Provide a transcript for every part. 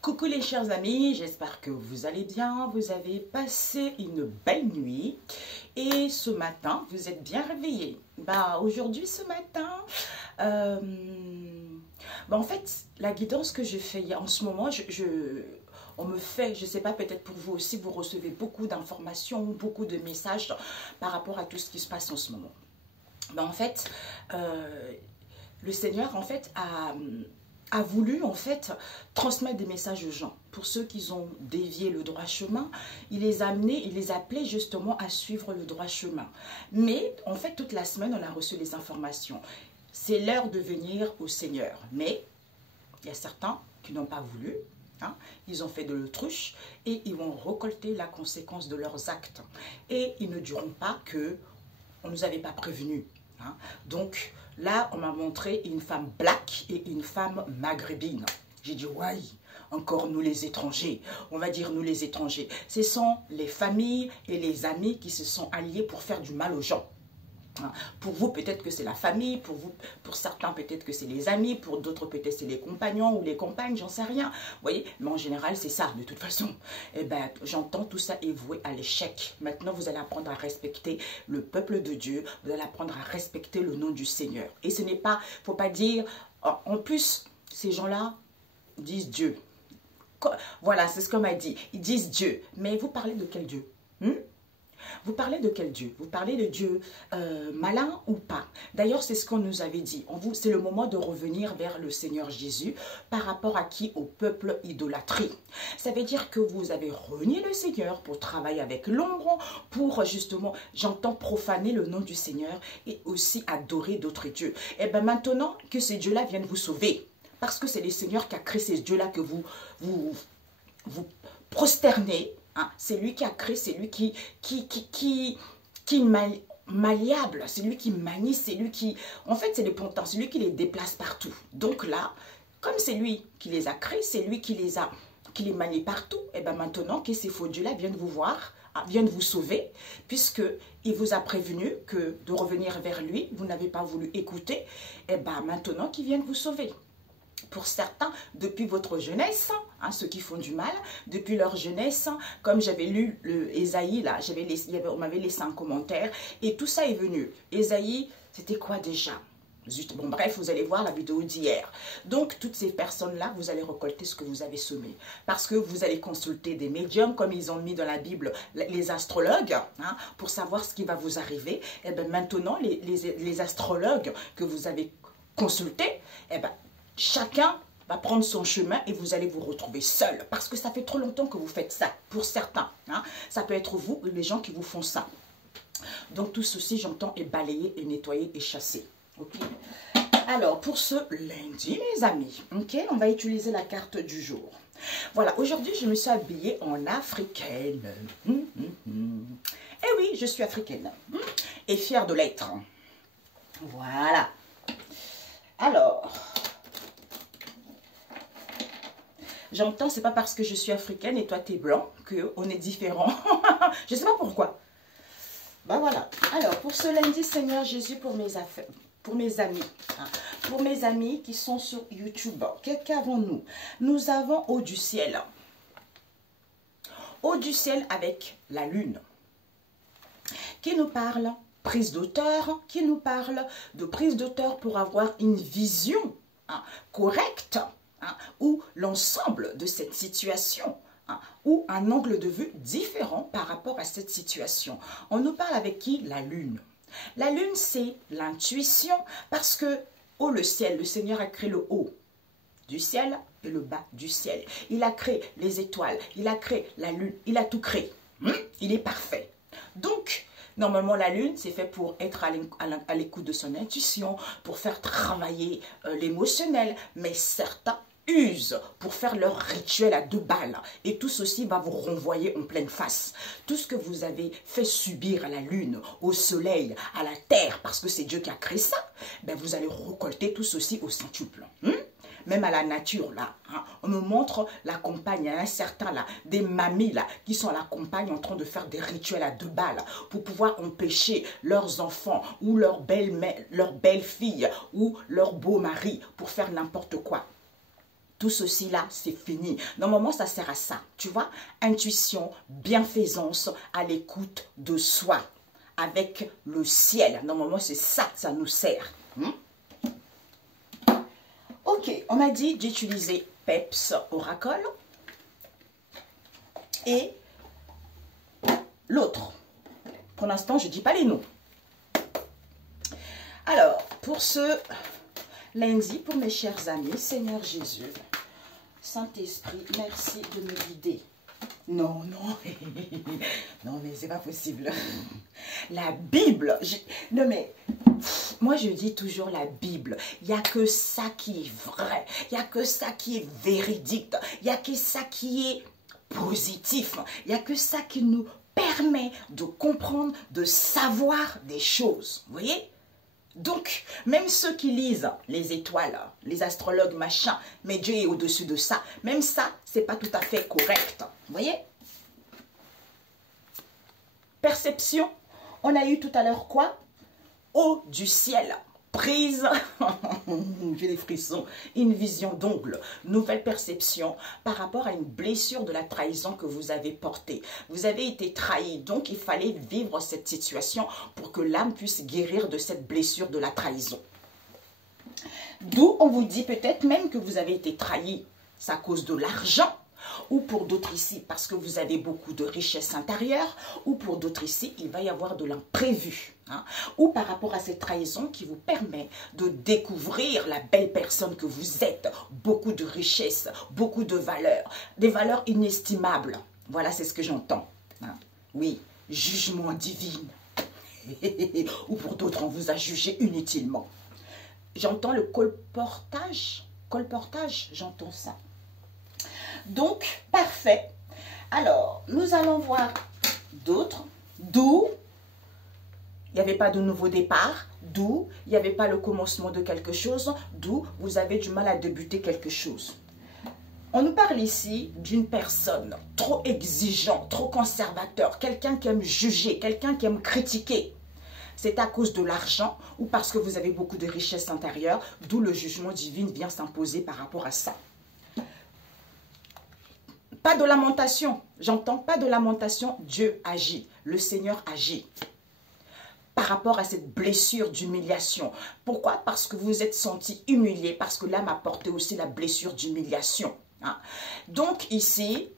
Coucou les chers amis, j'espère que vous allez bien, vous avez passé une belle nuit et ce matin vous êtes bien réveillés. Aujourd'hui ce matin, en fait la guidance que je fais en ce moment, on me fait, je ne sais pas, peut-être pour vous aussi, vous recevez beaucoup d'informations, beaucoup de messages par rapport à tout ce qui se passe en ce moment. En fait, le Seigneur en fait a voulu en fait transmettre des messages aux gens. Pour ceux qui ont dévié le droit chemin, il les a amenés, il les appelait justement à suivre le droit chemin. Mais en fait toute la semaine on a reçu les informations. C'est l'heure de venir au Seigneur. Mais il y a certains qui n'ont pas voulu. Ils ont fait de l'autruche et ils vont récolter la conséquence de leurs actes. Et ils ne diront pas que on ne nous avait pas prévenus. Donc là, on m'a montré une femme black et une femme maghrébine. J'ai dit, ouais, encore nous les étrangers. On va dire nous les étrangers. Ce sont les familles et les amis qui se sont alliés pour faire du mal aux gens. Pour vous, peut-être que c'est la famille, pour certains, peut-être que c'est les amis, pour d'autres, peut-être c'est les compagnons ou les compagnes, j'en sais rien. Vous voyez, mais en général, c'est ça, de toute façon. J'entends tout ça est voué à l'échec. Maintenant, vous allez apprendre à respecter le peuple de Dieu, vous allez apprendre à respecter le nom du Seigneur. Et ce n'est pas, faut pas dire, en plus, ces gens-là disent Dieu. Voilà, c'est ce qu'on m'a dit. Ils disent Dieu. Mais vous parlez de quel Dieu? Vous parlez de quel Dieu? Vous parlez de Dieu malin ou pas? D'ailleurs, c'est ce qu'on nous avait dit. C'est le moment de revenir vers le Seigneur Jésus par rapport à qui? Au peuple idolâtrie. Ça veut dire que vous avez renié le Seigneur pour travailler avec l'ombre, pour justement, j'entends profaner le nom du Seigneur et aussi adorer d'autres dieux. Et bien maintenant que ces dieux-là viennent vous sauver, parce que c'est le Seigneur qui a créé ces dieux-là que vous prosternez. C'est lui qui a créé, c'est lui qui malléable, c'est lui qui manie, c'est lui qui... En fait, c'est le pontant, c'est lui qui les déplace partout. Donc là, comme c'est lui qui les a créés, c'est lui qui les manie partout, et bien maintenant que ces faux dieux-là viennent vous voir, viennent vous sauver, puisqu'il vous a prévenu que de revenir vers lui, vous n'avez pas voulu écouter, et bien maintenant qu'ils viennent vous sauver. Pour certains, depuis votre jeunesse, ceux qui font du mal, depuis leur jeunesse, comme j'avais lu le Ésaïe, là, on m'avait laissé un commentaire, et tout ça est venu. Ésaïe, c'était quoi déjà? Zut, bon bref, vous allez voir la vidéo d'hier. Donc, toutes ces personnes-là, vous allez récolter ce que vous avez semé. Parce que vous allez consulter des médiums, comme ils ont mis dans la Bible les astrologues, pour savoir ce qui va vous arriver. Et bien maintenant, les astrologues que vous avez consultés, chacun va prendre son chemin et vous allez vous retrouver seul. Parce que ça fait trop longtemps que vous faites ça, pour certains. Ça peut être vous ou les gens qui vous font ça. Donc tout ceci, j'entends, est balayé, et nettoyé et chassé. Okay. Alors, pour ce lundi, mes amis, on va utiliser la carte du jour. Voilà, aujourd'hui, je me suis habillée en africaine. Eh oui, je suis africaine. Et fière de l'être. Voilà. Alors... J'entends, c'est pas parce que je suis africaine et toi tu es blanc qu'on est différent. Je sais pas pourquoi. Voilà. Alors, pour ce lundi, Seigneur Jésus, pour mes affaires, pour mes amis. Pour mes amis qui sont sur YouTube. Qu'avons-nous? Nous avons Haut du ciel. Haut du ciel avec la lune. Qui nous parle? Prise d'auteur. Qui nous parle de prise d'auteur pour avoir une vision correcte. Ou l'ensemble de cette situation, ou un angle de vue différent par rapport à cette situation. On nous parle avec qui? La lune. La lune, c'est l'intuition, parce que, haut le ciel, le Seigneur a créé le haut du ciel et le bas du ciel. Il a créé les étoiles, il a créé la lune, il a tout créé. Il est parfait. Donc, normalement, la lune, c'est fait pour être à l'écoute de son intuition, pour faire travailler l'émotionnel, mais certains usent pour faire leur rituel à 2 balles. Et tout ceci va vous renvoyer en pleine face. Tout ce que vous avez fait subir à la lune, au soleil, à la terre, parce que c'est Dieu qui a créé ça, vous allez récolter tout ceci au centuple. Même à la nature, là, on me montre la campagne, il y a un certain, là, des mamies, là, qui sont à la campagne en train de faire des rituels à 2 balles pour pouvoir empêcher leurs enfants ou leurs belles-filles ou leurs beaux maris pour faire n'importe quoi. Tout ceci là, c'est fini. Normalement, ça sert à ça. Tu vois, intuition, bienfaisance, à l'écoute de soi. Avec le ciel. Normalement, c'est ça que ça nous sert. Ok, on m'a dit d'utiliser Peps Oracle. Et l'autre. Pour l'instant, je ne dis pas les noms. Alors, pour ce lundi, pour mes chers amis, Seigneur Jésus, Saint-Esprit, merci de me guider. Non, non, non, mais c'est pas possible. La Bible, non mais, moi je dis toujours la Bible, il n'y a que ça qui est vrai, il n'y a que ça qui est véridique, il n'y a que ça qui est positif, il n'y a que ça qui nous permet de comprendre, de savoir des choses, vous voyez? Donc, même ceux qui lisent les étoiles, les astrologues, machin, mais Dieu est au-dessus de ça, même ça, c'est pas tout à fait correct. Vous voyez? Perception, on a eu tout à l'heure quoi? Eau du ciel, prise, j'ai des frissons, une vision d'ongle, nouvelle perception par rapport à une blessure de la trahison que vous avez portée. Vous avez été trahi, donc il fallait vivre cette situation pour que l'âme puisse guérir de cette blessure de la trahison. D'où on vous dit peut-être même que vous avez été trahi, c'est à cause de l'argent, ou pour d'autres ici, parce que vous avez beaucoup de richesse intérieure, ou pour d'autres ici, il va y avoir de l'imprévu. Ou par rapport à cette trahison qui vous permet de découvrir la belle personne que vous êtes, beaucoup de richesse, beaucoup de valeurs, des valeurs inestimables. Voilà, c'est ce que j'entends. Oui, jugement divin. Ou pour d'autres, on vous a jugé inutilement. J'entends le colportage, j'entends ça. Donc, parfait. Alors, nous allons voir d'autres. D'où il n'y avait pas de nouveau départ. D'où il n'y avait pas le commencement de quelque chose. D'où vous avez du mal à débuter quelque chose. On nous parle ici d'une personne trop exigeante, trop conservateur. Quelqu'un qui aime juger, quelqu'un qui aime critiquer. C'est à cause de l'argent ou parce que vous avez beaucoup de richesse intérieure. D'où le jugement divin vient s'imposer par rapport à ça. Pas de lamentation, j'entends pas de lamentation, Dieu agit, le Seigneur agit. Par rapport à cette blessure d'humiliation. Pourquoi? Parce que vous vous êtes senti humilié, parce que l'âme a porté aussi la blessure d'humiliation. Donc ici,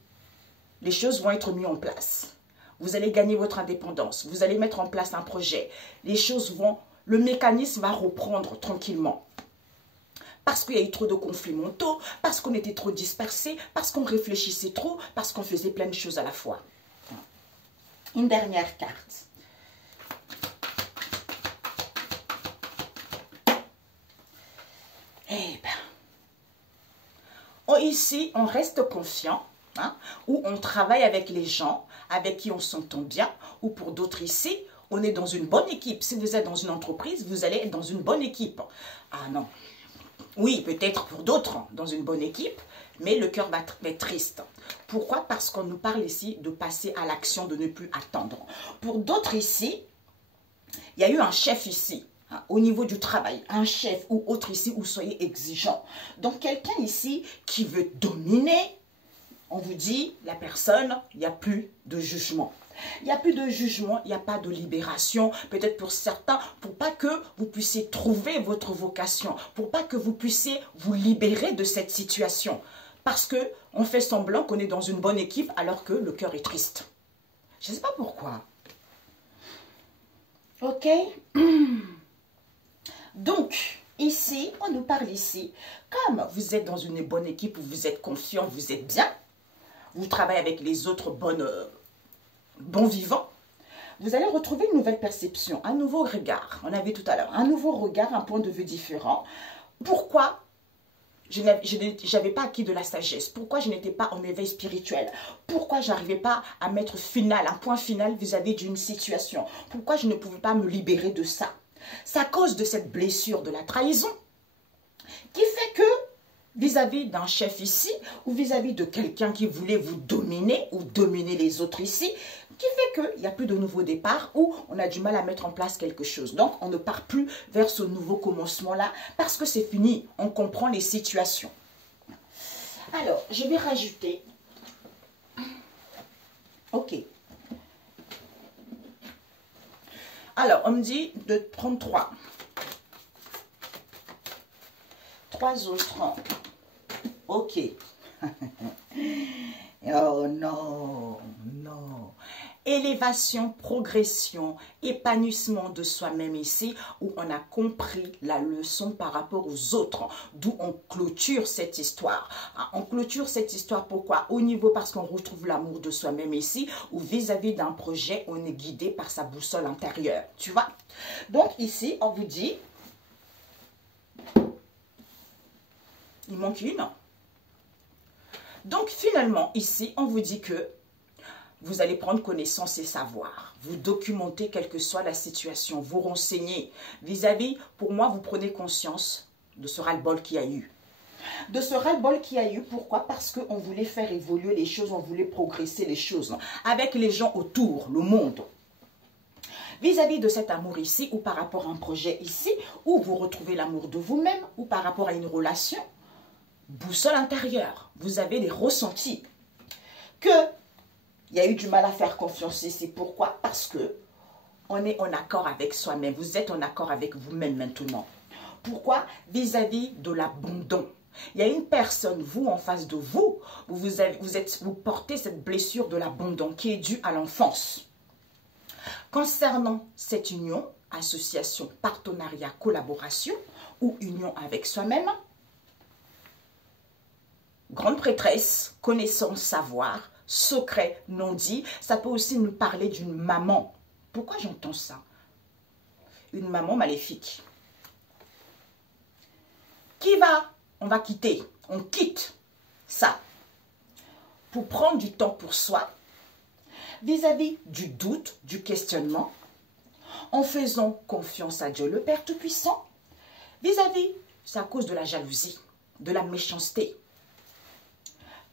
les choses vont être mises en place. Vous allez gagner votre indépendance, vous allez mettre en place un projet. Les choses vont, le mécanisme va reprendre tranquillement. Parce qu'il y a eu trop de conflits mentaux, parce qu'on était trop dispersés, parce qu'on réfléchissait trop, parce qu'on faisait plein de choses à la fois. Une dernière carte. Eh bien, ici, on reste confiant, ou on travaille avec les gens avec qui on s'entend bien, ou pour d'autres ici, on est dans une bonne équipe. Si vous êtes dans une entreprise, vous allez être dans une bonne équipe. Ah non. Oui, peut-être pour d'autres, dans une bonne équipe, mais le cœur va être triste. Pourquoi? Parce qu'on nous parle ici de passer à l'action, de ne plus attendre. Pour d'autres ici, il y a eu un chef ici, au niveau du travail, un chef ou autre ici, où soyez exigeant. Donc, quelqu'un ici qui veut dominer, on vous dit, la personne, il n'y a plus de jugement. Il n'y a plus de jugement, il n'y a pas de libération, peut-être pour certains, pour pas que vous puissiez trouver votre vocation, pour pas que vous puissiez vous libérer de cette situation. Parce qu'on fait semblant qu'on est dans une bonne équipe alors que le cœur est triste. Je ne sais pas pourquoi. Ok? Donc, ici, on nous parle ici, comme vous êtes dans une bonne équipe où vous êtes confiant, vous êtes bien, vous travaillez avec les autres bons vivants, vous allez retrouver une nouvelle perception, un nouveau regard. On a vu tout à l'heure, un nouveau regard, un point de vue différent. Pourquoi je n'avais pas acquis de la sagesse? Pourquoi je n'étais pas en éveil spirituel? Pourquoi je n'arrivais pas à mettre un point final vis-à-vis d'une situation? Pourquoi je ne pouvais pas me libérer de ça? C'est à cause de cette blessure de la trahison qui fait que vis-à-vis d'un chef ici ou vis-à-vis de quelqu'un qui voulait vous dominer ou dominer les autres ici, qui fait qu'il n'y a plus de nouveau départ ou on a du mal à mettre en place quelque chose. Donc, on ne part plus vers ce nouveau commencement-là parce que c'est fini. On comprend les situations. Alors, je vais rajouter. Ok. Alors, on me dit de prendre 3. 3 autres. Ok. Oh non, non. Élévation, progression, épanouissement de soi-même ici, où on a compris la leçon par rapport aux autres, d'où on clôture cette histoire. On clôture cette histoire, pourquoi? Au niveau, parce qu'on retrouve l'amour de soi-même ici, ou vis-à-vis d'un projet, on est guidé par sa boussole intérieure, tu vois? Donc ici, on vous dit, il manque une. Donc finalement, ici, on vous dit que vous allez prendre connaissance et savoir. Vous documentez quelle que soit la situation. Vous renseignez. Vis-à-vis, pour moi, vous prenez conscience de ce ras-le-bol qu'il y a eu. De ce ras-le-bol qu'il y a eu. Pourquoi? Parce qu'on voulait faire évoluer les choses, on voulait progresser les choses avec les gens autour, le monde. Vis-à-vis de cet amour ici, ou par rapport à un projet ici, où vous retrouvez l'amour de vous-même, ou par rapport à une relation, boussole intérieure, vous avez des ressentis que il y a eu du mal à faire confiance ici. Pourquoi? Parce que on est en accord avec soi-même. Vous êtes en accord avec vous-même maintenant. Pourquoi? Vis-à-vis de l'abandon. Il y a une personne, vous, en face de vous, vous portez cette blessure de l'abandon qui est due à l'enfance. Concernant cette union, association, partenariat, collaboration ou union avec soi-même, grande prêtresse, connaissance, savoir, secret, non dit, ça peut aussi nous parler d'une maman. Pourquoi j'entends ça? Une maman maléfique. On va quitter, on quitte ça pour prendre du temps pour soi, vis-à-vis du doute, du questionnement, en faisant confiance à Dieu le Père Tout-Puissant, vis-à-vis, c'est à cause de la jalousie, de la méchanceté.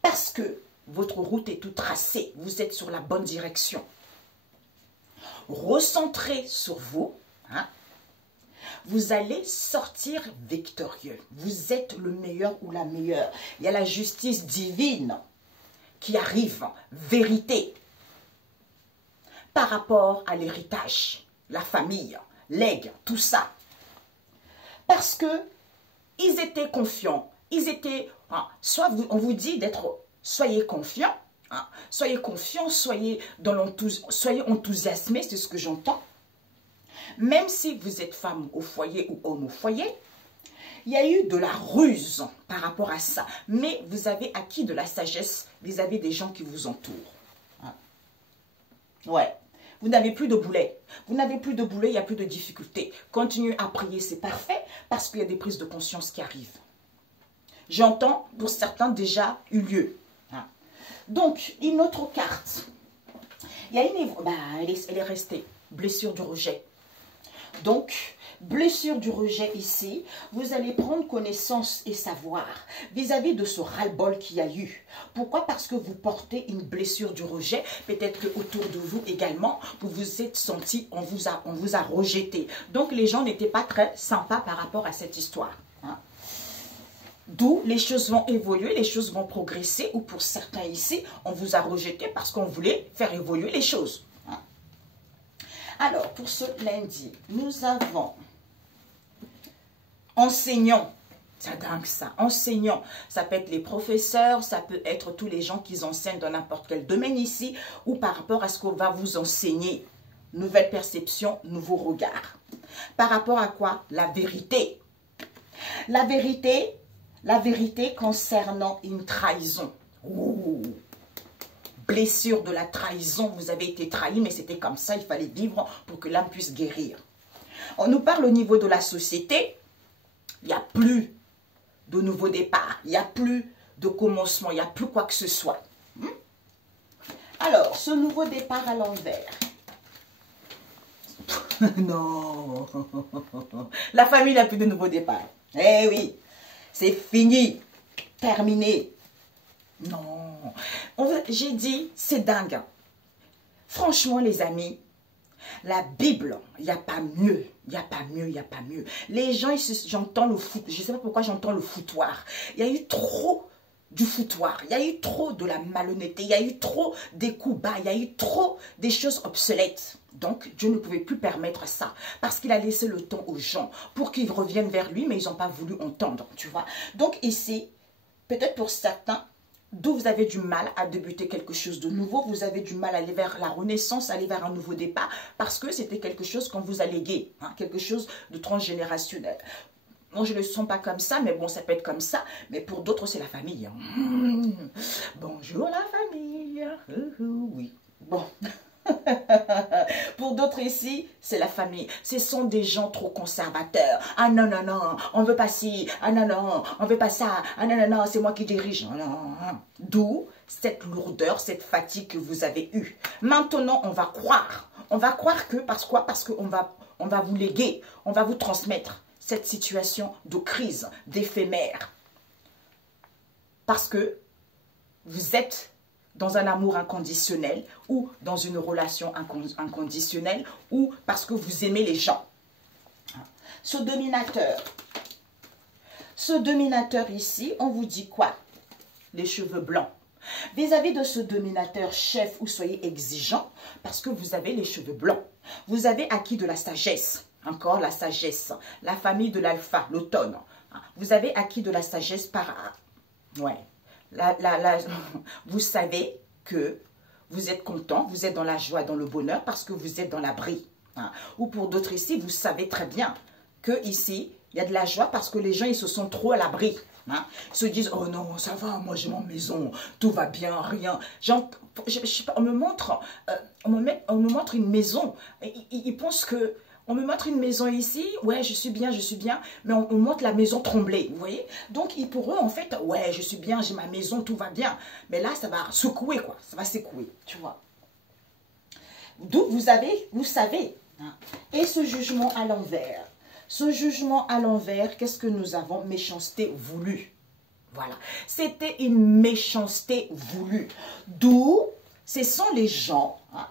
Parce que votre route est toute tracée, vous êtes sur la bonne direction. Recentrez sur vous, hein, vous allez sortir victorieux. Vous êtes le meilleur ou la meilleure. Il y a la justice divine qui arrive, vérité, par rapport à l'héritage, la famille, legs, tout ça. Parce que ils étaient confiants, ils étaient, hein, soit on vous dit d'être, soyez confiants, hein, soyez confiants, soyez enthousiasmés, c'est ce que j'entends. Même si vous êtes femme au foyer ou homme au foyer, il y a eu de la ruse par rapport à ça. Mais vous avez acquis de la sagesse vis-à-vis des gens qui vous entourent. Hein. Ouais. Vous n'avez plus de boulet. Vous n'avez plus de boulet, il n'y a plus de difficulté. Continuez à prier, c'est parfait, parce qu'il y a des prises de conscience qui arrivent. J'entends, pour certains, déjà eu lieu. Hein. Donc, une autre carte. Il y a une... Bah, elle est restée. Blessure du rejet. Donc, blessure du rejet ici, vous allez prendre connaissance et savoir vis-à-vis de ce ras-le-bol qu'il y a eu. Pourquoi? Parce que vous portez une blessure du rejet. Peut-être qu'autour de vous également, vous vous êtes senti, on vous a rejeté. Donc, les gens n'étaient pas très sympas par rapport à cette histoire. Hein. D'où les choses vont évoluer, les choses vont progresser, ou pour certains ici, on vous a rejeté parce qu'on voulait faire évoluer les choses. Alors, pour ce lundi, nous avons enseignants. C'est dingue ça, enseignants. Ça peut être les professeurs, ça peut être tous les gens qui enseignent dans n'importe quel domaine ici, ou par rapport à ce qu'on va vous enseigner. Nouvelle perception, nouveau regard. Par rapport à quoi? La vérité. La vérité concernant une trahison. Ouh. Blessure de la trahison, vous avez été trahi, mais c'était comme ça, il fallait vivre pour que l'âme puisse guérir. On nous parle au niveau de la société, il n'y a plus de nouveau départ, il n'y a plus de commencement, il n'y a plus quoi que ce soit. Alors, ce nouveau départ à l'envers. Non, la famille n'a plus de nouveau départ. Eh oui, c'est fini, terminé. Non, j'ai dit, c'est dingue. Franchement, les amis, la Bible, il n'y a pas mieux. Il n'y a pas mieux, il n'y a pas mieux. Les gens, j'entends le foot. Je ne sais pas pourquoi j'entends le foutoir. Il y a eu trop du foutoir, il y a eu trop de la malhonnêteté, il y a eu trop des coups bas, il y a eu trop des choses obsolètes. Donc, Dieu ne pouvait plus permettre ça parce qu'il a laissé le temps aux gens pour qu'ils reviennent vers lui, mais ils n'ont pas voulu entendre, tu vois. Donc ici, peut-être pour certains, d'où vous avez du mal à débuter quelque chose de nouveau, vous avez du mal à aller vers la renaissance, aller vers un nouveau départ, parce que c'était quelque chose qu'on vous a légué, hein, quelque chose de transgénérationnel. Moi, je ne le sens pas comme ça, mais bon, ça peut être comme ça. Mais pour d'autres, c'est la famille. Hein. Bonjour la famille. Oui, bon. Pour d'autres ici, c'est la famille. Ce sont des gens trop conservateurs. Ah non, non, non, on veut pas ci. Ah non, non, on veut pas ça. Ah non, non, non, c'est moi qui dirige. Non, non. D'où cette lourdeur, cette fatigue que vous avez eue. Maintenant, on va croire. On va croire que, parce quoi? Parce qu'on va vous léguer, on va vous transmettre cette situation de crise, d'éphémère. Parce que vous êtes dans un amour inconditionnel ou dans une relation inconditionnelle ou parce que vous aimez les gens. Ce dominateur ici, on vous dit quoi? Les cheveux blancs. Vis-à-vis de ce dominateur chef, ou soyez exigeant parce que vous avez les cheveux blancs. Vous avez acquis de la sagesse. Encore la sagesse. La famille de l'alpha, l'automne. Vous avez acquis de la sagesse par... Ouais. Vous savez que vous êtes content, vous êtes dans la joie, dans le bonheur parce que vous êtes dans l'abri. Hein. Ou pour d'autres ici, vous savez très bien que ici, il y a de la joie parce que les gens, ils se sont trop à l'abri. Hein. Ils se disent, oh non, ça va, moi j'ai mon maison, tout va bien, rien. Genre, je sais pas, on me montre une maison. Ils pensent que... On me montre une maison ici, ouais, je suis bien, mais on montre la maison tremblée, vous voyez? Donc, pour eux, en fait, ouais, je suis bien, j'ai ma maison, tout va bien. Mais là, ça va secouer, quoi. Ça va secouer, tu vois. D'où vous savez. Hein. Et ce jugement à l'envers. Ce jugement à l'envers, qu'est-ce que nous avons? Méchanceté voulue. Voilà. C'était une méchanceté voulue. D'où, ce sont les gens... Hein,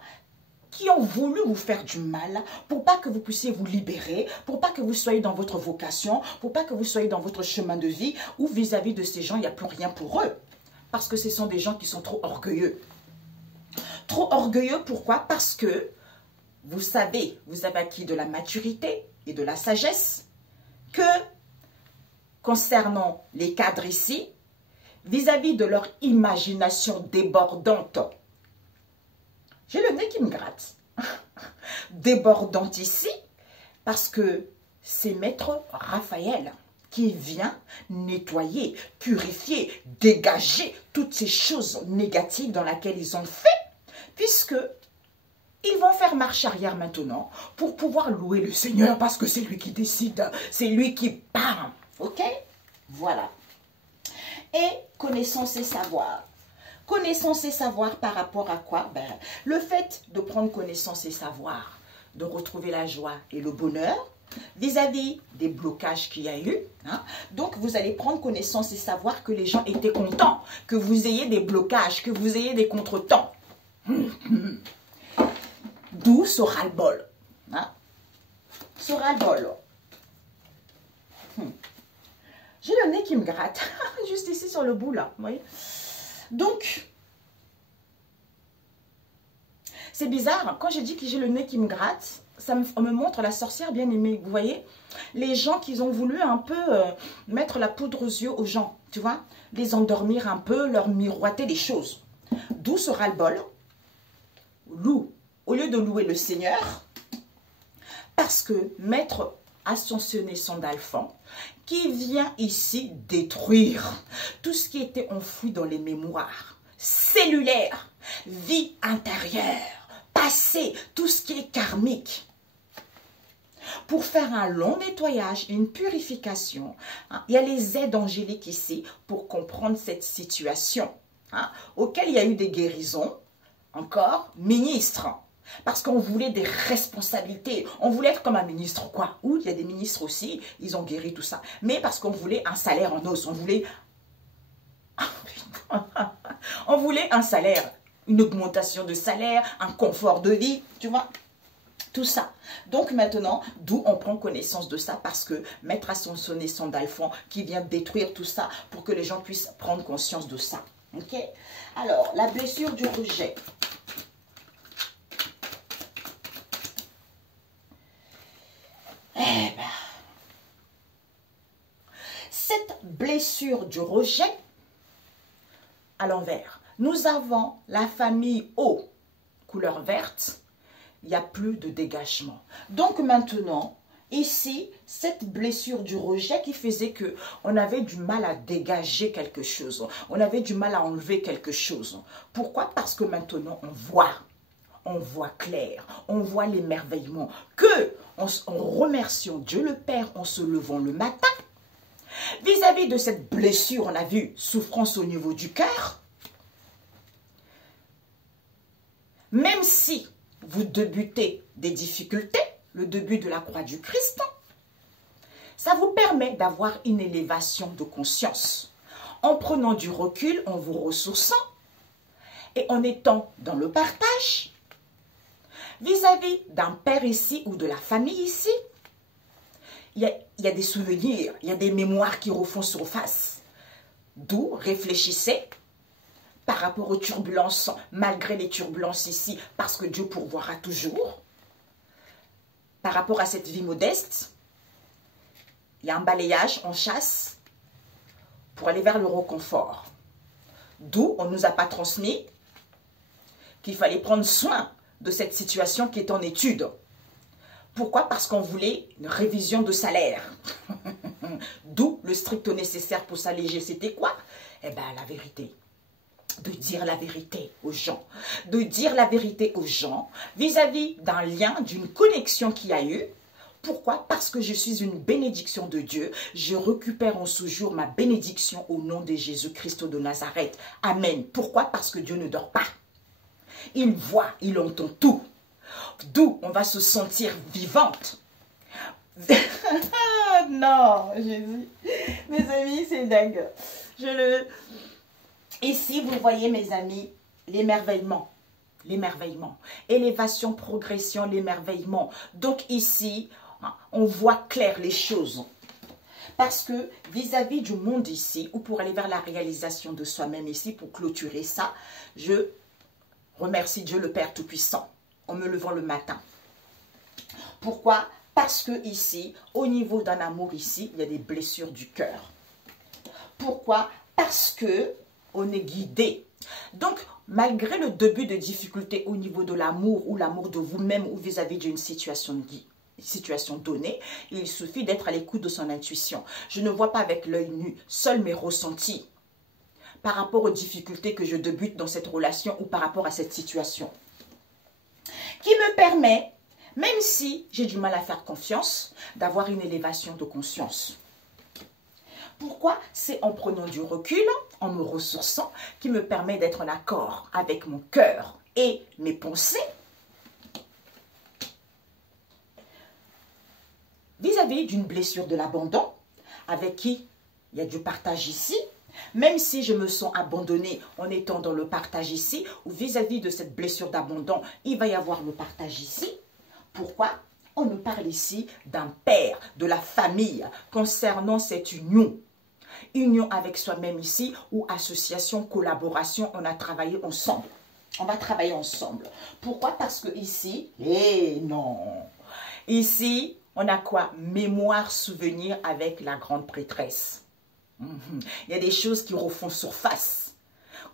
qui ont voulu vous faire du mal pour pas que vous puissiez vous libérer, pour pas que vous soyez dans votre vocation, pour pas que vous soyez dans votre chemin de vie, ou vis-à-vis de ces gens, il n'y a plus rien pour eux. Parce que ce sont des gens qui sont trop orgueilleux. Trop orgueilleux, pourquoi? Parce que, vous savez, vous avez acquis de la maturité et de la sagesse, que, concernant les cadres ici, vis-à-vis de leur imagination débordante, j'ai le nez qui me gratte. Débordante ici, parce que c'est Maître Raphaël qui vient nettoyer, purifier, dégager toutes ces choses négatives dans lesquelles ils ont fait, puisque ils vont faire marche arrière maintenant pour pouvoir louer le Seigneur, parce que c'est lui qui décide, c'est lui qui parle. Ok? Voilà. Et connaissance et savoir. Connaissance et savoir par rapport à quoi? Ben, le fait de prendre connaissance et savoir, de retrouver la joie et le bonheur vis-à-vis des blocages qu'il y a eu. Hein. Donc, vous allez prendre connaissance et savoir que les gens étaient contents, que vous ayez des blocages, que vous ayez des contretemps. D'où ce ras-le-bol. Hein. Ce ras-le-bol. J'ai le nez qui me gratte, juste ici sur le bout là, vous voyez. Donc, c'est bizarre, quand j'ai dit que j'ai le nez qui me gratte, on me montre la sorcière bien-aimée, vous voyez. Les gens qui ont voulu un peu mettre la poudre aux yeux aux gens, tu vois, les endormir un peu, leur miroiter des choses. D'où ce ras-le-bol, au lieu de louer le Seigneur, parce que Maître ascensionné Sandalphon, qui vient ici détruire tout ce qui était enfoui dans les mémoires cellulaires, vie intérieure, passé, tout ce qui est karmique. Pour faire un long nettoyage, une purification, hein, il y a les aides angéliques ici pour comprendre cette situation, hein, auquel il y a eu des guérisons, encore, ministres. Parce qu'on voulait des responsabilités. On voulait être comme un ministre, quoi. Ou il y a des ministres aussi, ils ont guéri tout ça. Mais parce qu'on voulait un salaire en os. On voulait... on voulait un salaire, une augmentation de salaire, un confort de vie, tu vois. Tout ça. Donc maintenant, d'où on prend connaissance de ça parce que Maître a sonné son dalphon qui vient détruire tout ça pour que les gens puissent prendre conscience de ça. Ok? Alors, la blessure du rejet. Eh ben, cette blessure du rejet, à l'envers, nous avons la famille O, couleur verte. Il n'y a plus de dégagement. Donc maintenant, ici, cette blessure du rejet qui faisait que on avait du mal à dégager quelque chose. On avait du mal à enlever quelque chose. Pourquoi? Parce que maintenant, on voit clair, on voit l'émerveillement. Que, en remerciant Dieu le Père en se levant le matin, vis-à-vis de cette blessure, on a vu souffrance au niveau du cœur. Même si vous débutez des difficultés, le début de la croix du Christ, ça vous permet d'avoir une élévation de conscience. En prenant du recul, en vous ressourçant et en étant dans le partage, vis-à-vis d'un père ici ou de la famille ici, il y a des souvenirs, il y a des mémoires qui refont surface. D'où réfléchissez par rapport aux turbulences, malgré les turbulences ici, parce que Dieu pourvoira toujours. Par rapport à cette vie modeste, il y a un balayage, on chasse pour aller vers le réconfort. D'où on ne nous a pas transmis qu'il fallait prendre soin de cette situation qui est en étude. Pourquoi? Parce qu'on voulait une révision de salaire. D'où le strict nécessaire pour s'alléger. C'était quoi? Eh bien, la vérité. De dire la vérité aux gens. De dire la vérité aux gens vis-à-vis d'un lien, d'une connexion qu'il y a eu. Pourquoi? Parce que je suis une bénédiction de Dieu. Je récupère en ce jour ma bénédiction au nom de Jésus-Christ de Nazareth. Amen. Pourquoi? Parce que Dieu ne dort pas. Il voit, il entend tout. D'où on va se sentir vivante. Non, Jésus. Mes amis, c'est dingue. Ici, vous voyez, mes amis, l'émerveillement. L'émerveillement. Élévation, progression, l'émerveillement. Donc ici, on voit clair les choses. Parce que vis-à-vis du monde ici, ou pour aller vers la réalisation de soi-même ici, pour clôturer ça, je remercie Dieu le Père Tout-Puissant en me levant le matin. Pourquoi? Parce que ici, au niveau d'un amour ici, il y a des blessures du cœur. Pourquoi? Parce que on est guidé. Donc, malgré le début de difficulté au niveau de l'amour ou l'amour de vous-même ou vis-à-vis d'une situation donnée, il suffit d'être à l'écoute de son intuition. Je ne vois pas avec l'œil nu, seuls mes ressentis par rapport aux difficultés que je débute dans cette relation ou par rapport à cette situation. Qui me permet, même si j'ai du mal à faire confiance, d'avoir une élévation de conscience. Pourquoi? C'est en prenant du recul, en me ressourçant, qui me permet d'être en accord avec mon cœur et mes pensées. Vis-à-vis d'une blessure de l'abandon, avec qui il y a du partage ici, même si je me sens abandonnée en étant dans le partage ici, ou vis-à-vis de cette blessure d'abandon, il va y avoir le partage ici. Pourquoi? On nous parle ici d'un père, de la famille, concernant cette union. Union avec soi-même ici, ou association, collaboration, on a travaillé ensemble. On va travailler ensemble. Pourquoi? Parce que ici, non. Ici, on a quoi? Mémoire, souvenir avec la grande prêtresse. Il y a des choses qui refont surface.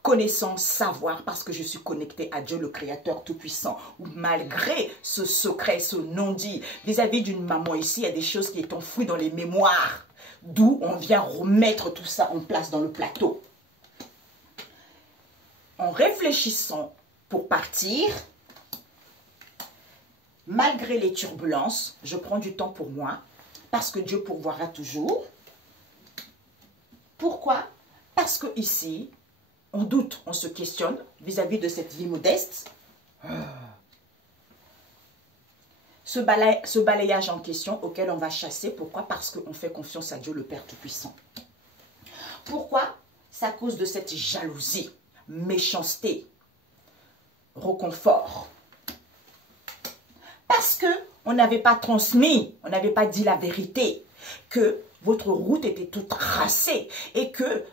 Connaissance, savoir, parce que je suis connectée à Dieu le Créateur Tout-Puissant. Ou malgré ce secret, ce non-dit, vis-à-vis d'une maman ici, il y a des choses qui sont enfouies dans les mémoires. D'où on vient remettre tout ça en place dans le plateau. En réfléchissant pour partir, malgré les turbulences, je prends du temps pour moi, parce que Dieu pourvoira toujours. Pourquoi? Parce que ici, on doute, on se questionne vis-à-vis de cette vie modeste. Ce balayage en question auquel on va chasser, pourquoi? Parce qu'on fait confiance à Dieu le Père Tout-Puissant. Pourquoi? C'est à cause de cette jalousie, méchanceté, reconfort. Parce que on n'avait pas transmis, on n'avait pas dit la vérité, que votre route était toute tracée et que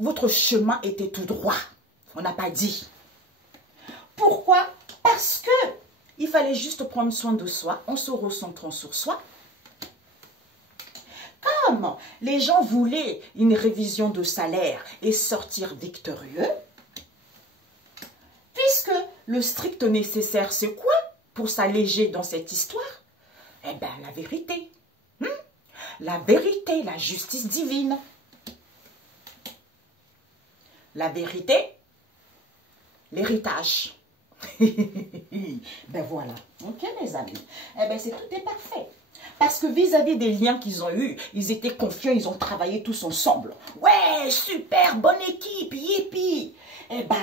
votre chemin était tout droit. On n'a pas dit. Pourquoi? Parce que il fallait juste prendre soin de soi en se recentrant sur soi. Comme les gens voulaient une révision de salaire et sortir victorieux, puisque le strict nécessaire, c'est quoi pour s'alléger dans cette histoire? Eh bien, la vérité. La vérité, la justice divine. La vérité, l'héritage. Ben voilà. Ok, mes amis. Eh bien, tout est parfait. Parce que vis-à-vis des liens qu'ils ont eus, ils étaient confiants, ils ont travaillé tous ensemble. Ouais, super, bonne équipe, yippie. Eh ben,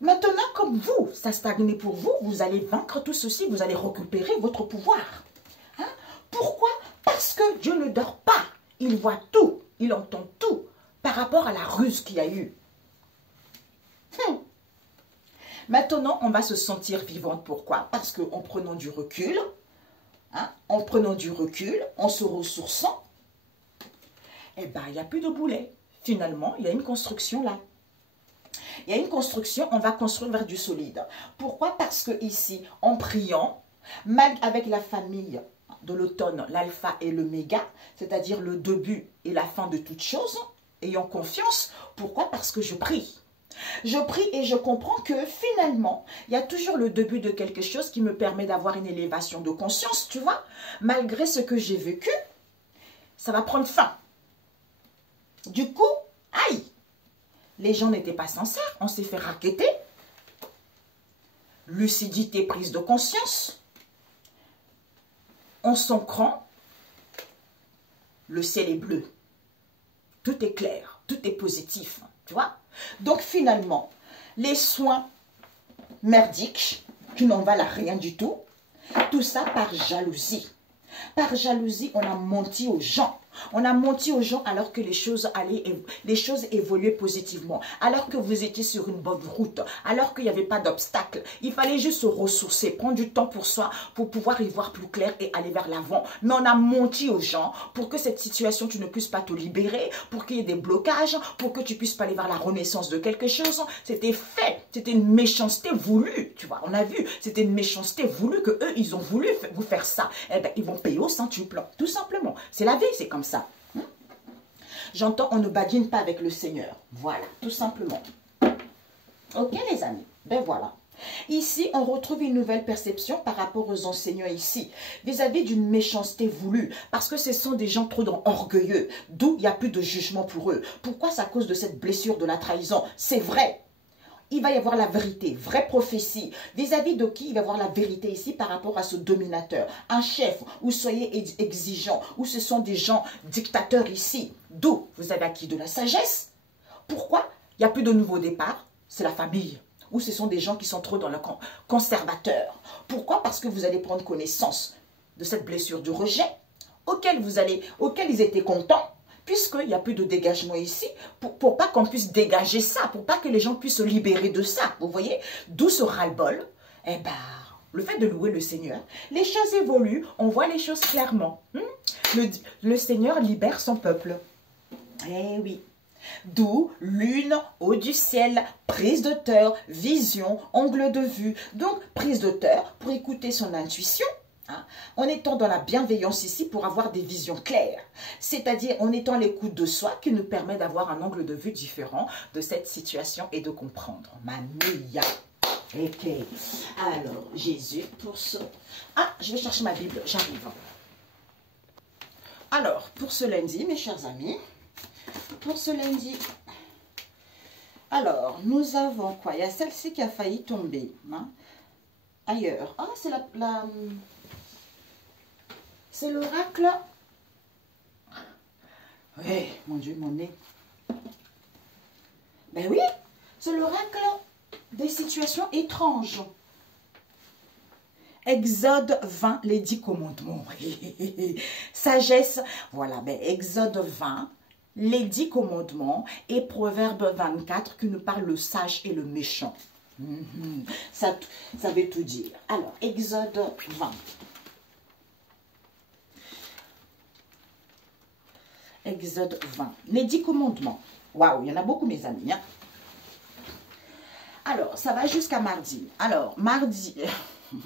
maintenant, comme vous, ça stagne pour vous, vous allez vaincre tout ceci, vous allez récupérer votre pouvoir. Hein? Pourquoi? Parce que Dieu ne dort pas. Il voit tout, il entend tout par rapport à la ruse qu'il y a eu. Maintenant, on va se sentir vivante. Pourquoi? Parce qu'en prenant du recul, en prenant du recul, en se ressourçant, eh ben, il n'y a plus de boulet. Finalement, il y a une construction là. Il y a une construction, on va construire vers du solide. Pourquoi? Parce que ici, en priant, avec la famille de l'automne, l'alpha et le méga, c'est-à-dire le début et la fin de toute chose, ayant confiance. Pourquoi? Parce que je prie. Je prie et je comprends que finalement, il y a toujours le début de quelque chose qui me permet d'avoir une élévation de conscience, tu vois. Malgré ce que j'ai vécu, ça va prendre fin. Du coup, aïe, les gens n'étaient pas sincères, on s'est fait racketter. Lucidité, prise de conscience. On s'ancrant, le ciel est bleu. Tout est clair, tout est positif, tu vois. Donc finalement, les soins merdiques, qui n'en valent rien du tout, tout ça par jalousie. Par jalousie, on a menti aux gens. On a menti aux gens alors que les choses évoluaient positivement. Alors que vous étiez sur une bonne route. Alors qu'il n'y avait pas d'obstacle. Il fallait juste se ressourcer, prendre du temps pour soi, pour pouvoir y voir plus clair et aller vers l'avant. Mais on a menti aux gens pour que cette situation, tu ne puisses pas te libérer, pour qu'il y ait des blocages, pour que tu puisses pas aller vers la renaissance de quelque chose. C'était fait. C'était une méchanceté voulue. Tu vois, on a vu. C'était une méchanceté voulue que eux, ils ont voulu vous faire ça. Eh bien, ils vont payer au centuple. Tout simplement. C'est la vie, c'est comme ça. J'entends, on ne badine pas avec le Seigneur. Voilà, tout simplement. Ok, les amis? Ben voilà. Ici, on retrouve une nouvelle perception par rapport aux enseignants ici, vis-à-vis d'une méchanceté voulue, parce que ce sont des gens trop orgueilleux, d'où il n'y a plus de jugement pour eux. Pourquoi? C'est à cause de cette blessure de la trahison. C'est vrai. Il va y avoir la vérité, vraie prophétie. Vis-à-vis de qui il va y avoir la vérité ici par rapport à ce dominateur, un chef, où soyez exigeants, où ce sont des gens dictateurs ici. D'où vous avez acquis de la sagesse. Pourquoi? Il n'y a plus de nouveau départ, c'est la famille. Ou ce sont des gens qui sont trop dans le conservateur. Pourquoi? Parce que vous allez prendre connaissance de cette blessure du rejet, auquel ils étaient contents. Puisqu'il n'y a plus de dégagement ici, pour pas qu'on puisse dégager ça, pour pas que les gens puissent se libérer de ça, vous voyez, d'où ce ras-le-bol. Eh ben, le fait de louer le Seigneur, les choses évoluent, on voit les choses clairement. Le Seigneur libère son peuple. Eh oui. D'où lune, haut du ciel, prise de terre, vision, angle de vue. Donc, prise de terre pour écouter son intuition. En étant dans la bienveillance ici pour avoir des visions claires, c'est-à-dire en étant à l'écoute de soi qui nous permet d'avoir un angle de vue différent de cette situation et de comprendre. Mamia. Ok. Alors, Jésus, pour ce... Ah, je vais chercher ma Bible, j'arrive. Alors, pour ce lundi, mes chers amis, pour ce lundi, alors, nous avons quoi? Il y a celle-ci qui a failli tomber. Ailleurs. Ah, c'est c'est l'oracle. Oui, mon Dieu, mon nez. Ben oui, c'est l'oracle des situations étranges. Exode 20, les 10 commandements. Sagesse, voilà, ben Exode 20, les 10 commandements et Proverbe 24 qui nous parle le sage et le méchant. Ça, ça veut tout dire. Alors, Exode 20. Exode 20. Les 10 commandements. Waouh, il y en a beaucoup, mes amis. Hein? Alors, ça va jusqu'à mardi. Alors, mardi,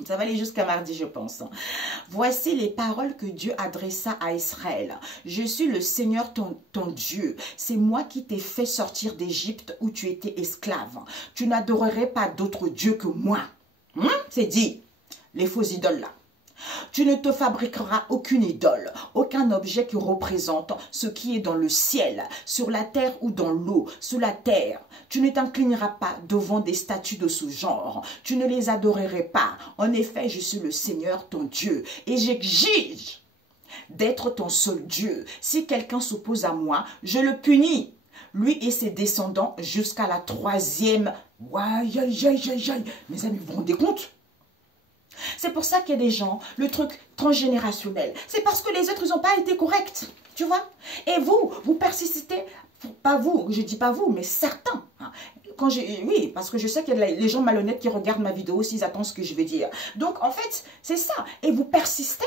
ça va aller jusqu'à mardi, je pense. Voici les paroles que Dieu adressa à Israël. Je suis le Seigneur ton Dieu. C'est moi qui t'ai fait sortir d'Égypte où tu étais esclave. Tu n'adorerais pas d'autre Dieu que moi. C'est dit, les faux idoles là. Tu ne te fabriqueras aucune idole, aucun objet qui représente ce qui est dans le ciel, sur la terre ou dans l'eau, sous la terre. Tu ne t'inclineras pas devant des statues de ce genre. Tu ne les adorerais pas. En effet, je suis le Seigneur ton Dieu et j'exige d'être ton seul Dieu. Si quelqu'un s'oppose à moi, je le punis, lui et ses descendants jusqu'à la 3e. Aïe, aïe, aïe, aïe, aïe. Mes amis, vous vous rendez compte? C'est pour ça qu'il y a des gens, le truc transgénérationnel. C'est parce que les autres, ils n'ont pas été corrects. Tu vois? Et vous persistez, pas vous, je dis pas vous, mais certains. Hein. Oui, parce que je sais qu'il y a les gens malhonnêtes qui regardent ma vidéo s'ils attendent ce que je vais dire. Donc, en fait, c'est ça. Et vous persistez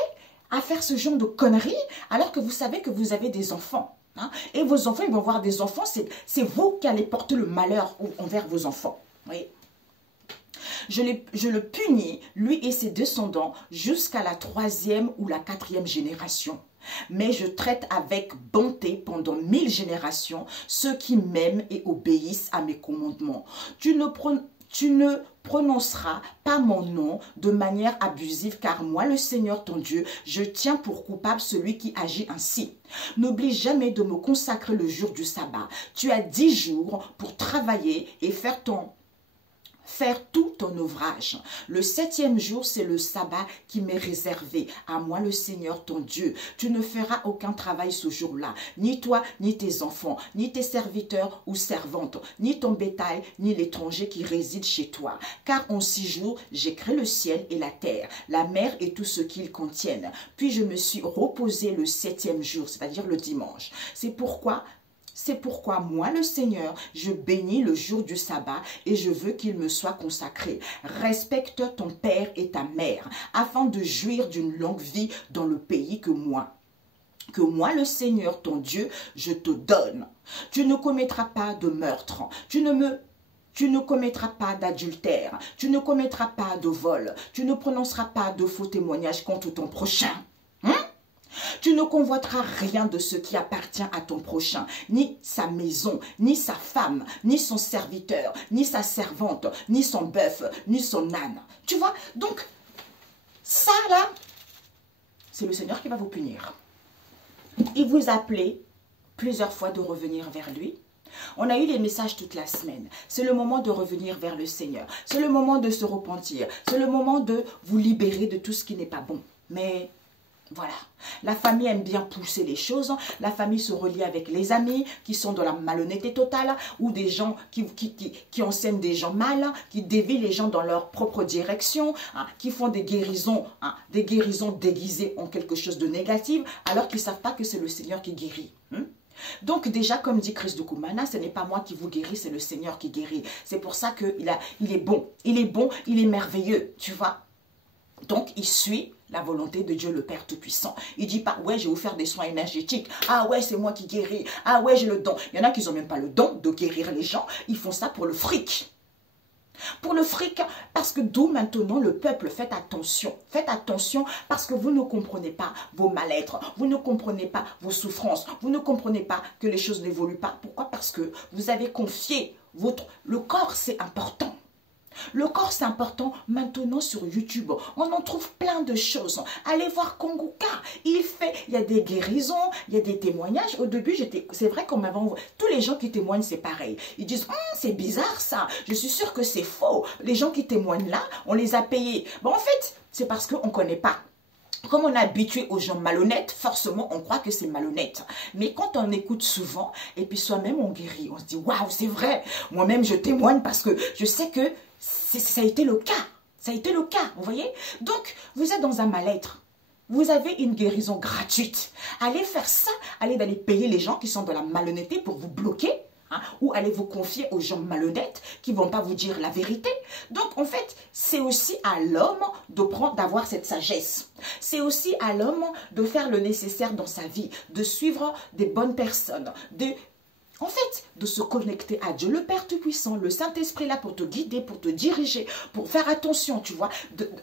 à faire ce genre de conneries alors que vous savez que vous avez des enfants. Hein. Et vos enfants, ils vont avoir des enfants. C'est vous qui allez porter le malheur envers vos enfants. Oui. Je le punis, lui et ses descendants, jusqu'à la 3e ou la 4e génération. Mais je traite avec bonté pendant 1000 générations ceux qui m'aiment et obéissent à mes commandements. Tu ne prononceras pas mon nom de manière abusive, car moi, le Seigneur ton Dieu, je tiens pour coupable celui qui agit ainsi. N'oublie jamais de me consacrer le jour du sabbat. Tu as 10 jours pour travailler et faire tout ton ouvrage. Le 7e jour, c'est le sabbat qui m'est réservé. À moi, le Seigneur, ton Dieu. Tu ne feras aucun travail ce jour-là. Ni toi, ni tes enfants, ni tes serviteurs ou servantes, ni ton bétail, ni l'étranger qui réside chez toi. Car en 6 jours, j'ai créé le ciel et la terre, la mer et tout ce qu'ils contiennent. Puis je me suis reposé le 7e jour, c'est-à-dire le dimanche. C'est pourquoi moi, le Seigneur, je bénis le jour du sabbat et je veux qu'il me soit consacré. Respecte ton père et ta mère, afin de jouir d'une longue vie dans le pays que moi, le Seigneur, ton Dieu, je te donne. Tu ne commettras pas de meurtre. Tu ne commettras pas d'adultère. Tu ne commettras pas de vol. Tu ne prononceras pas de faux témoignages contre ton prochain. Tu ne convoiteras rien de ce qui appartient à ton prochain, ni sa maison, ni sa femme, ni son serviteur, ni sa servante, ni son bœuf, ni son âne. Tu vois? Donc, ça là, c'est le Seigneur qui va vous punir. Il vous a appelé plusieurs fois de revenir vers lui. On a eu les messages toute la semaine. C'est le moment de revenir vers le Seigneur. C'est le moment de se repentir. C'est le moment de vous libérer de tout ce qui n'est pas bon. Mais voilà, la famille aime bien pousser les choses, la famille se relie avec les amis qui sont dans la malhonnêteté totale ou des gens qui enseignent des gens mal, qui dévient les gens dans leur propre direction, hein, qui font des guérisons déguisées en quelque chose de négatif alors qu'ils ne savent pas que c'est le Seigneur qui guérit. Donc déjà, comme dit Chris Dukumana, ce n'est pas moi qui vous guéris, c'est le Seigneur qui guérit. C'est pour ça qu'il est bon, il est merveilleux, tu vois. Donc il suit la volonté de Dieu le Père Tout-Puissant. Il ne dit pas, ouais, je vais vous faire des soins énergétiques. Ah ouais, c'est moi qui guéris. Ah ouais, j'ai le don. Il y en a qui n'ont même pas le don de guérir les gens. Ils font ça pour le fric. Pour le fric, parce que d'où maintenant le peuple, faites attention. Faites attention parce que vous ne comprenez pas vos mal-être. Vous ne comprenez pas vos souffrances. Vous ne comprenez pas que les choses n'évoluent pas. Pourquoi? Parce que vous avez confié le corps, c'est important. Le corps, c'est important. Maintenant, sur YouTube, on en trouve plein de choses. Allez voir Kongoka. Il y a des guérisons, il y a des témoignages. Au début, c'est vrai qu'on m'avait envoyé. Tous les gens qui témoignent, c'est pareil. Ils disent, c'est bizarre ça. Je suis sûre que c'est faux. Les gens qui témoignent là, on les a payés. Bon, en fait, c'est parce qu'on ne connaît pas. Comme on est habitué aux gens malhonnêtes, forcément, on croit que c'est malhonnête. Mais quand on écoute souvent, et puis soi-même, on guérit. On se dit, waouh, c'est vrai. Moi-même, je témoigne parce que je sais que ça a été le cas. Ça a été le cas, vous voyez? Donc, vous êtes dans un mal-être. Vous avez une guérison gratuite. Allez faire ça. Allez payer les gens qui sont dans la malhonnêteté pour vous bloquer. hein, ou allez vous confier aux gens malhonnêtes qui ne vont pas vous dire la vérité. Donc, en fait, c'est aussi à l'homme d'avoir cette sagesse. C'est aussi à l'homme de faire le nécessaire dans sa vie, de suivre des bonnes personnes, en fait, de se connecter à Dieu, le Père Tout-Puissant, le Saint-Esprit là pour te guider, pour te diriger, pour faire attention, tu vois,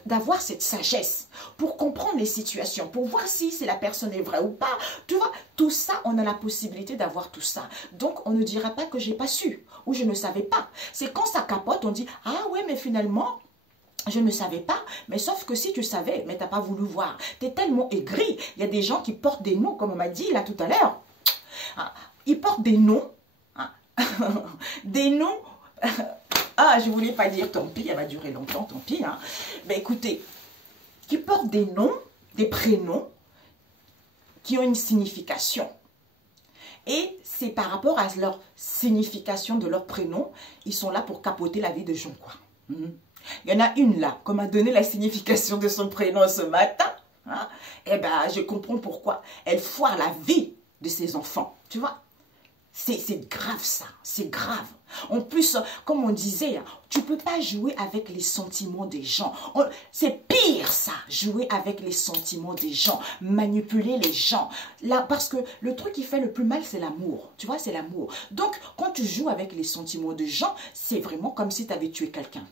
d'avoir cette sagesse, pour comprendre les situations, pour voir si la personne est vraie ou pas. Tu vois, tout ça, on a la possibilité d'avoir tout ça. Donc, on ne dira pas que j'ai pas su ou je ne savais pas. C'est quand ça capote, on dit, ah ouais, mais finalement... je ne savais pas, mais sauf que si tu savais, mais tu n'as pas voulu voir. Tu es tellement aigri. Il y a des gens qui portent des noms, comme on m'a dit là tout à l'heure. Ils portent des noms. Des noms. Ah, je ne voulais pas dire, tant pis, elle va durer longtemps, tant pis. Hein. Mais écoutez, qui portent des noms, des prénoms, qui ont une signification. Et c'est par rapport à leur signification de leur prénom, ils sont là pour capoter la vie de gens, quoi. Il y en a une là, qui m'a donné la signification de son prénom ce matin. Hein? Eh bien, je comprends pourquoi. Elle foire la vie de ses enfants. Tu vois? C'est grave ça, c'est grave. En plus, comme on disait, tu ne peux pas jouer avec les sentiments des gens. C'est pire ça, jouer avec les sentiments des gens, manipuler les gens. Là, parce que le truc qui fait le plus mal, c'est l'amour. Tu vois, c'est l'amour. Donc, quand tu joues avec les sentiments des gens, c'est vraiment comme si tu avais tué quelqu'un.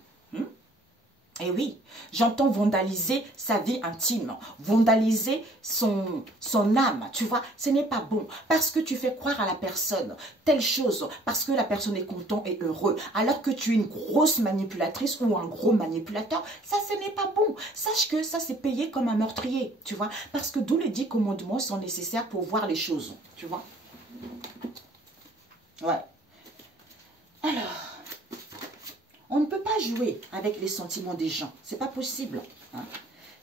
Et oui, j'entends vandaliser sa vie intime, vandaliser son âme, tu vois, ce n'est pas bon, parce que tu fais croire à la personne telle chose, parce que la personne est contente et heureux, alors que tu es une grosse manipulatrice ou un gros manipulateur, ça ce n'est pas bon. Sache que ça c'est payé comme un meurtrier, tu vois, parce que d'où les 10 commandements sont nécessaires pour voir les choses, tu vois. Ouais. Alors... on ne peut pas jouer avec les sentiments des gens. C'est pas possible. Hein.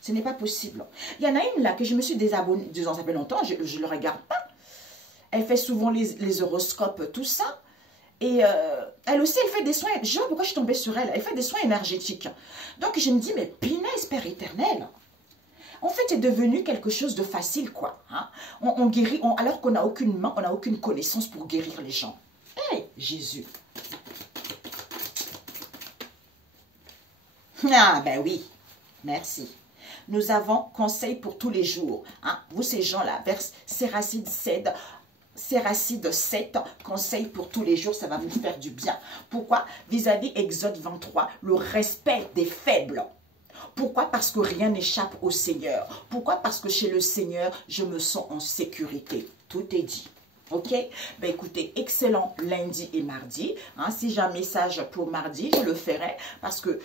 Ce n'est pas possible. Il y en a une là que je me suis désabonnée. Ça fait longtemps, je ne le regarde pas. Elle fait souvent les horoscopes, tout ça. Et elle aussi, elle fait des soins. Je sais pas pourquoi je suis tombée sur elle. Elle fait des soins énergétiques. Donc je me dis, mais punaise, Père éternel. En fait, c'est devenu quelque chose de facile, quoi. Hein. On guérit, alors qu'on n'a aucune main, on n'a aucune connaissance pour guérir les gens. Hé, Jésus. Ah, ben oui, merci. Nous avons conseil pour tous les jours. Hein? Vous, ces gens-là, vers Séracide 7, conseil pour tous les jours, ça va vous faire du bien. Pourquoi? Vis-à-vis Exode 23, le respect des faibles. Pourquoi? Parce que rien n'échappe au Seigneur. Pourquoi? Parce que chez le Seigneur, je me sens en sécurité. Tout est dit. Ok? Ben écoutez, excellent lundi et mardi. Hein? Si j'ai un message pour mardi, je le ferai parce que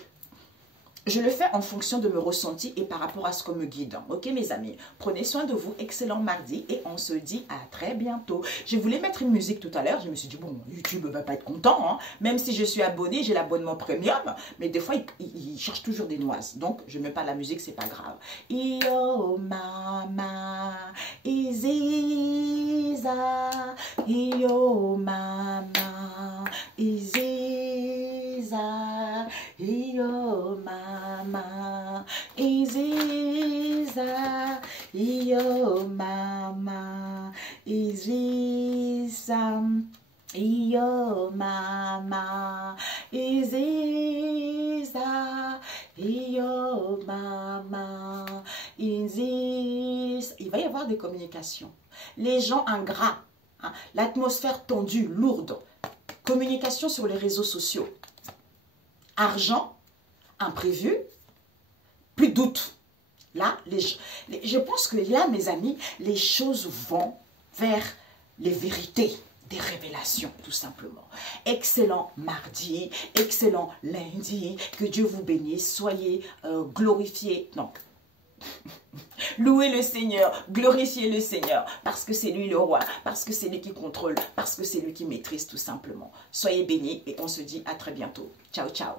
je le fais en fonction de mes ressentis et par rapport à ce qu'on me guide. Ok, mes amis? Prenez soin de vous. Excellent mardi et on se dit à très bientôt. Je voulais mettre une musique tout à l'heure. Je me suis dit, bon, YouTube ne va pas être content. Hein? Même si je suis abonné, j'ai l'abonnement premium. Mais des fois, il cherche toujours des noises. Donc, je ne mets pas la musique, c'est pas grave. Iyo mama, Iziza. Iyo mama, Iziza. Iyo mama, Iziza, yo mama, Iziza, yo mama, Iziza, yo mama, Iziza. Il va y avoir des communications. Les gens ingrats, hein, l'atmosphère tendue, lourde, communication sur les réseaux sociaux, argent, imprévu, plus de doute. Là, je pense que là, mes amis, les choses vont vers les vérités, des révélations, tout simplement. Excellent mardi, excellent lundi, que Dieu vous bénisse, soyez glorifiés. Non, louez le Seigneur, glorifiez le Seigneur, parce que c'est lui le roi, parce que c'est lui qui contrôle, parce que c'est lui qui maîtrise tout simplement. Soyez bénis et on se dit à très bientôt. Ciao, ciao.